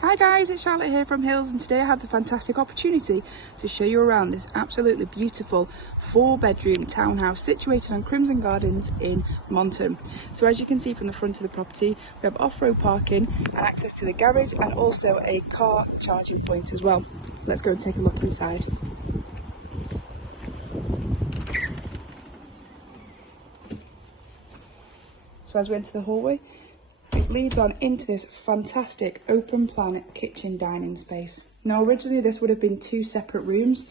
Hi guys, it's Charlotte here from Hills, and today I have the fantastic opportunity to show you around this absolutely beautiful 4-bedroom townhouse situated on Crimson Gardens in Monton. So as you can see from the front of the property, we have off-road parking and access to the garage and also a car charging point as well. Let's go and take a look inside. So as we enter the hallway, it leads on into this fantastic open plan kitchen dining space. Now originally this would have been 2 separate rooms,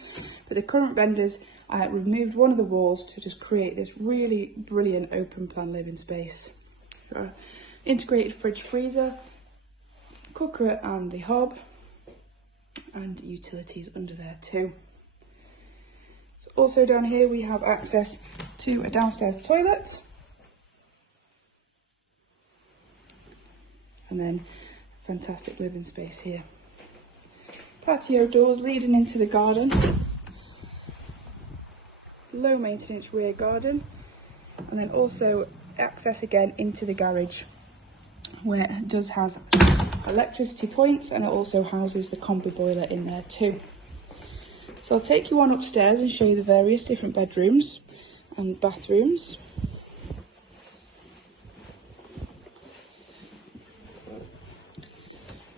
but the current vendors removed one of the walls to just create this really brilliant open plan living space. Integrated fridge freezer, cooker and the hob, and utilities under there too. So also down here we have access to a downstairs toilet. And then fantastic living space here. Patio doors leading into the garden. Low maintenance rear garden. And then also access again into the garage, where it does has electricity points, and it also houses the combi boiler in there too. So I'll take you on upstairs and show you the various different bedrooms and bathrooms.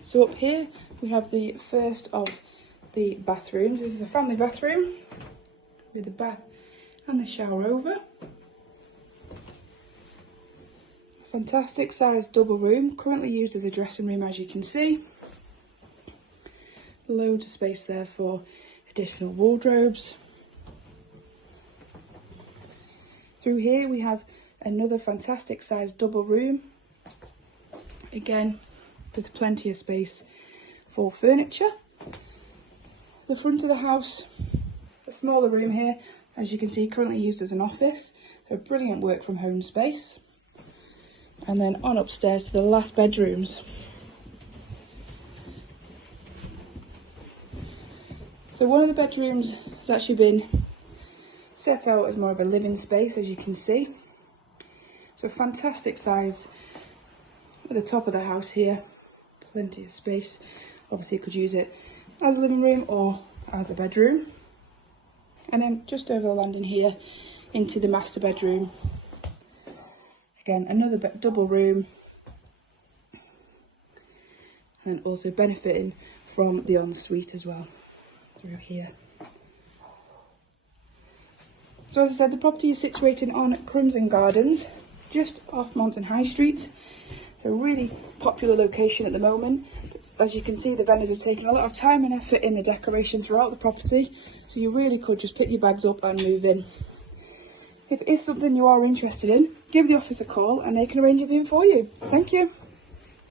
So up here we have the first of the bathrooms. This is a family bathroom with the bath and the shower over. Fantastic sized double room, currently used as a dressing room as you can see. Loads of space there for additional wardrobes. Through here we have another fantastic sized double room, again with plenty of space for furniture. The front of the house, a smaller room here, as you can see, currently used as an office, so brilliant work from home space. And then on upstairs to the last bedrooms. So one of the bedrooms has actually been set out as more of a living space, as you can see. So fantastic size at the top of the house here. Plenty of space. Obviously you could use it as a living room or as a bedroom. And then just over the landing here into the master bedroom. Again, another double room. And also benefiting from the ensuite as well through here. So as I said, the property is situated on Crimson Gardens, just off Monton High Street. So really popular location at the moment. As you can see, the vendors have taken a lot of time and effort in the decoration throughout the property, so you really could just pick your bags up and move in. If it is something you are interested in, give the office a call and they can arrange a viewing for you. Thank you.